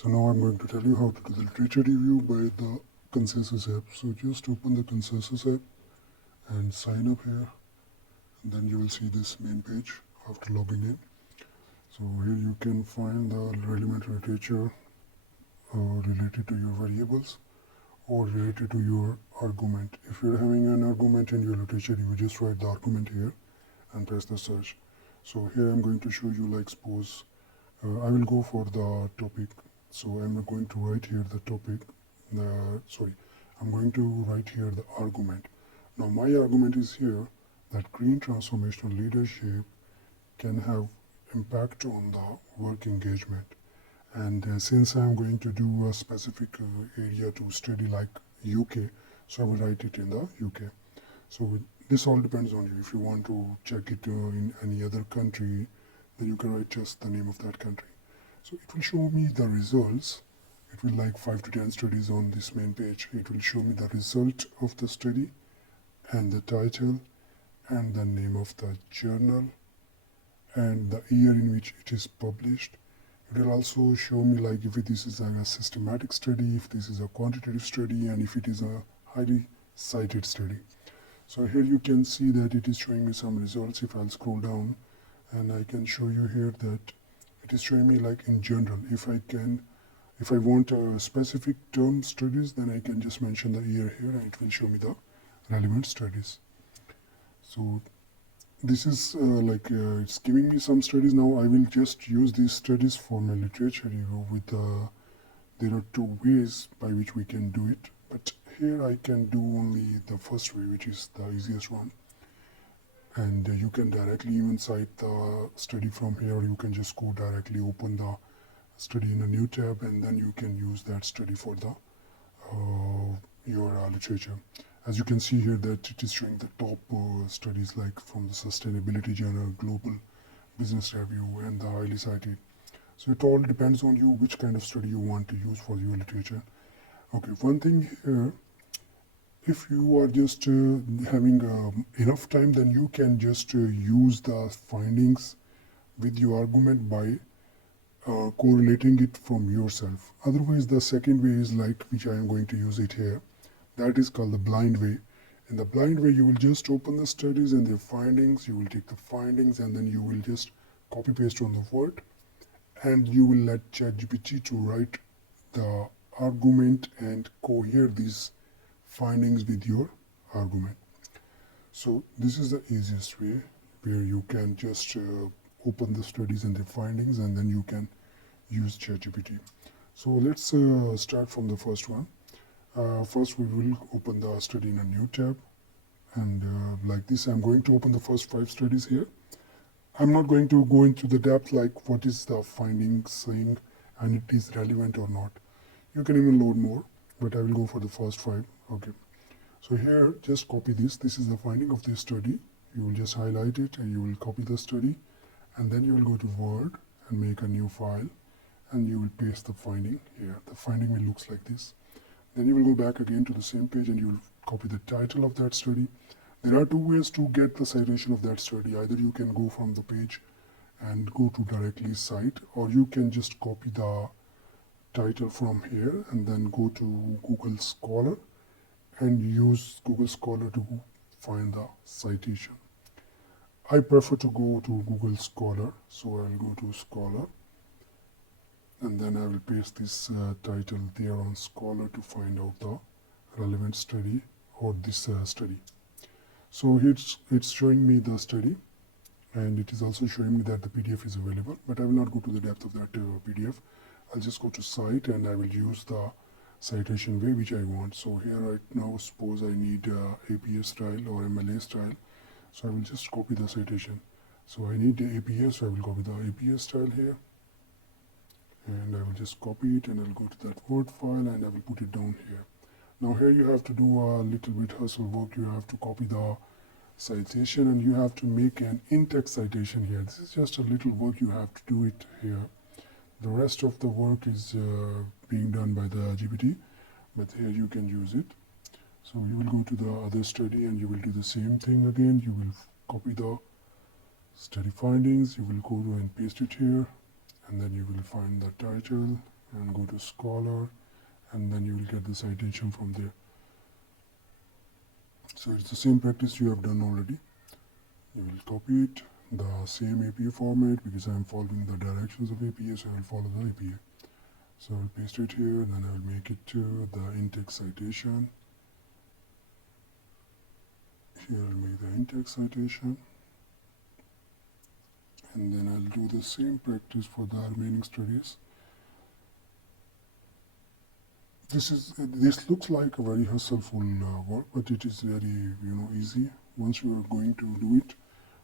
So now I'm going to tell you how to do the literature review by the Consensus app. So just open the Consensus app and sign up here, and then you will see this main page after logging in. So here you can find the relevant literature related to your variables or related to your argument. If you're having an argument in your literature, you just write the argument here and press the search. So here I'm going to show you, like, suppose I will go for the topic. So I'm going to write here the topic. I'm going to write here the argument. Now my argument is here that green transformational leadership can have impact on the work engagement. And since I'm going to do a specific area to study, like UK, so I will write it in the UK. So this all depends on you. If you want to check it in any other country, then you can write just the name of that country. So it will show me the results. It will, like, 5 to 10 studies on this main page. It will show me the result of the study and the title and the name of the journal and the year in which it is published. It will also show me, like, if this is a systematic study, if this is a quantitative study, and if it is a highly cited study. So here you can see that it is showing me some results. If I'll scroll down, and I can show you here that it is showing me, like, in general. If I want a specific term studies, then I can just mention the year here and it will show me the relevant studies. So this is it's giving me some studies. Now I will just use these studies for my literature review with there are two ways by which we can do it, but here I can do only the first way, which is the easiest one. And you can directly even cite the study from here, or you can just go directly open the study in a new tab, and then you can use that study for the your literature. As you can see here that it is showing the top studies, like from the Sustainability Journal, Global Business Review, and the highly cited. So it all depends on you which kind of study you want to use for your literature. Okay, one thing here, if you are just having enough time, then you can just use the findings with your argument by correlating it from yourself. Otherwise, the second way is, like, which I am going to use it here. That is called the blind way. In the blind way, you will just open the studies and their findings. You will take the findings and then you will just copy paste on the word, and you will let ChatGPT to write the argument and cohere these findings with your argument. So this is the easiest way, where you can just open the studies and their findings, and then you can use ChatGPT. So let's start from the first one. First, we will open the study in a new tab, and like this, I'm going to open the first 5 studies here. I'm not going to go into the depth, like what is the findings saying and it is relevant or not. You can even load more, but I will go for the first 5. Okay. So here, just copy this. This is the finding of this study. You will just highlight it and you will copy the study, and then you will go to Word and make a new file, and you will paste the finding here. The finding will looks like this. Then you will go back again to the same page and you will copy the title of that study. There are 2 ways to get the citation of that study. Either you can go from the page and go to directly cite, or you can just copy the title from here and then go to Google Scholar and use Google Scholar to find the citation. I prefer to go to Google Scholar, so I'll go to Scholar, and then I will paste this title there on Scholar to find out the relevant study or this study. So it's showing me the study, and it is also showing me that the PDF is available, but I will not go to the depth of that PDF. I'll just go to cite and I will use the citation way which I want. So here right now, suppose I need APA style or MLA style, so I will just copy the citation. So I need the APA, so I will copy the APA style here, and I will just copy it and I'll go to that Word file and I will put it down here. Now here you have to do a little bit hustle work. You have to copy the citation and you have to make an in-text citation here. This is just a little work, you have to do it here. The rest of the work is being done by the GPT, but here you can use it. So you will go to the other study and you will do the same thing again. You will copy the study findings, you will go and paste it here, and then you will find the title and go to Scholar, and then you will get the citation from there. So it's the same practice you have done already. You will copy it, the same APA format, because I am following the directions of APA, so I will follow the APA. So I will paste it here, then I will make it to the in-text citation. Here I'll make the in-text citation, and then I'll do the same practice for the remaining studies. This looks like a very hustleful work, but it is very easy. Once you are going to do it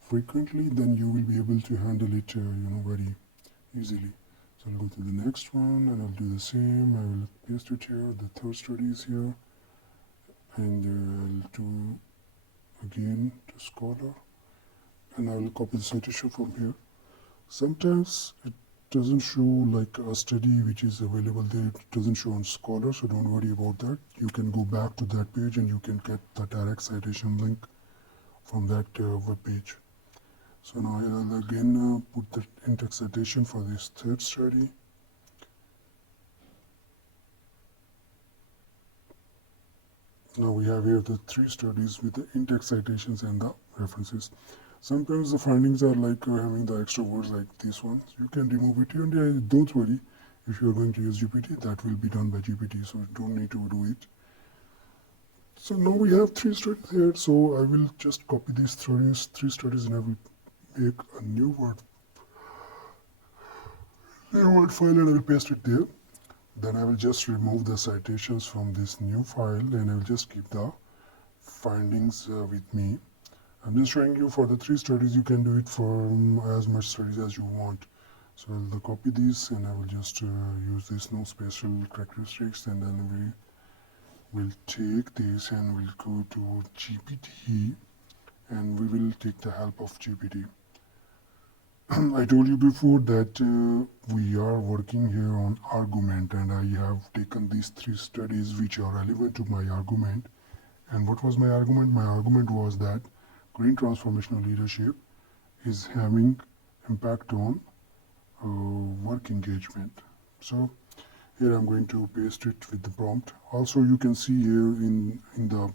frequently, then you will be able to handle it very easily. So I'll go to the next one and I'll do the same. I will paste it here. The third study is here, and I'll do again to Scholar, and I will copy the citation from here. Sometimes it doesn't show like a study which is available there, it doesn't show on Scholar, so don't worry about that. You can go back to that page and you can get the direct citation link from that web page. So now I'll again put the in-text citation for this third study. Now we have here the three studies with the in-text citations and the references. Sometimes the findings are like having the extra words like this one. You can remove it here, and don't worry, if you are going to use GPT, that will be done by GPT, so you don't need to do it. So now we have three studies here, so I will just copy these three studies, and I will make a new word file, and I will paste it there. Then I will just remove the citations from this new file, and I will just keep the findings with me. I'm just showing you for the three studies. You can do it for as much studies as you want. So I'll copy these, and I will just use this no special characteristics, and then we will take this and we'll go to GPT, and we will take the help of GPT. I told you before that we are working here on argument, and I have taken these three studies which are relevant to my argument. And what was my argument? My argument was that green transformational leadership is having impact on work engagement. So here I'm going to paste it with the prompt. Also, you can see here in the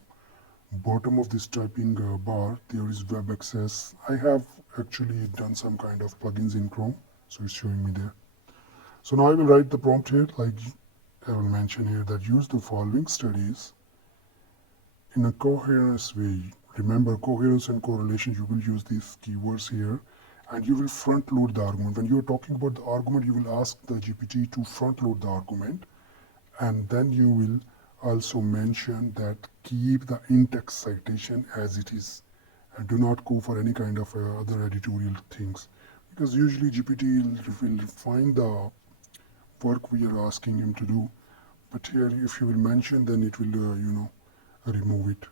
bottom of this typing bar, there is web access. I have actually done some kind of plugins in Chrome, so it's showing me there. So now I will write the prompt here, like I will mention here that use the following studies in a coherence way. Remember, coherence and correlation, you will use these keywords here, and you will front load the argument. When you are talking about the argument, you will ask the GPT to front load the argument, and then you will also mention that keep the in-text citation as it is, and do not go for any kind of other editorial things, because usually GPT will find the work we are asking him to do, but here if you will mention, then it will remove it.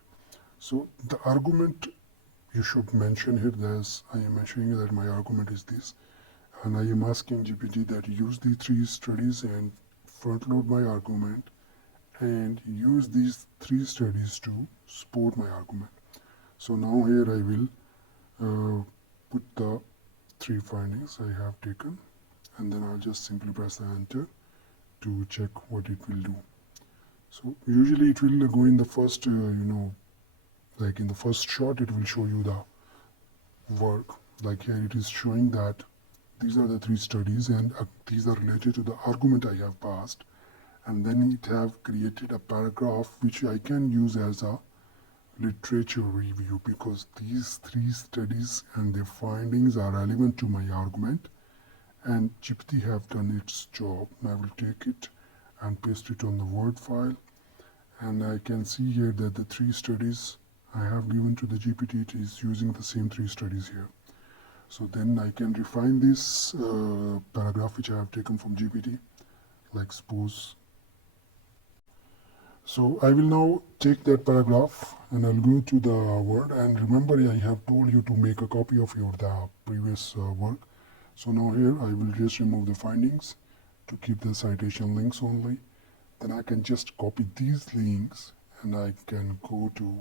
So the argument you should mention here, as I am mentioning that my argument is this, and I am asking GPT that use the three studies and front load my argument, and use these three studies to support my argument. So now here I will put the three findings I have taken, and then I'll just simply press the enter to check what it will do. So usually it will go in the first, like in the first shot, it will show you the work. Like here it is showing that these are the three studies, and these are related to the argument I have passed. And then it have created a paragraph which I can use as a literature review, because these three studies and their findings are relevant to my argument, and GPT have done its job. I will take it and paste it on the Word file, and I can see here that the three studies I have given to the GPT, it is using the same three studies here. So then I can refine this paragraph which I have taken from GPT, like suppose. So I will now take that paragraph and I'll go to the Word, and remember I have told you to make a copy of the previous work. So now here I will just remove the findings to keep the citation links only. Then I can just copy these links and I can go to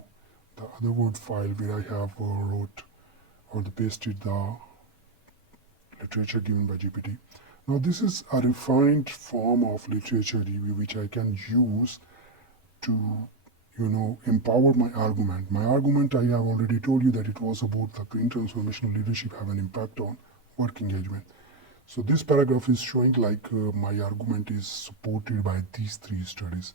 the other Word file where I have wrote or pasted the literature given by GPT. Now this is a refined form of literature review which I can use to empower my argument. My argument, I have already told you that it was about the green transformational leadership have an impact on work engagement. So this paragraph is showing like my argument is supported by these 3 studies.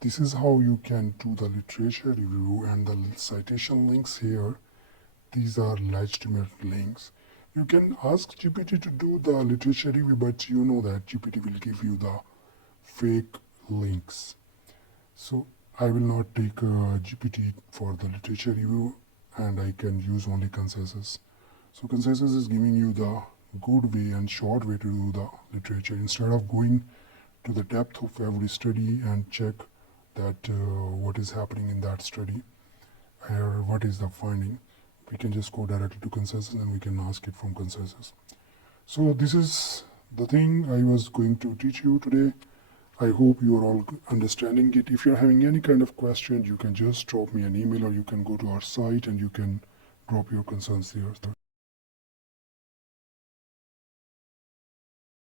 This is how you can do the literature review, and the citation links here, these are legitimate links. You can ask GPT to do the literature review, but you know that GPT will give you the fake links. So I will not take GPT for the literature review, and I can use only consensus. So consensus is giving you the good way and short way to do the literature. Instead of going to the depth of every study and check that what is happening in that study or what is the finding, we can just go directly to consensus and we can ask it from consensus. So this is the thing I was going to teach you today. I hope you are all understanding it. If you're having any kind of question, you can just drop me an email, or you can go to our site and you can drop your concerns there.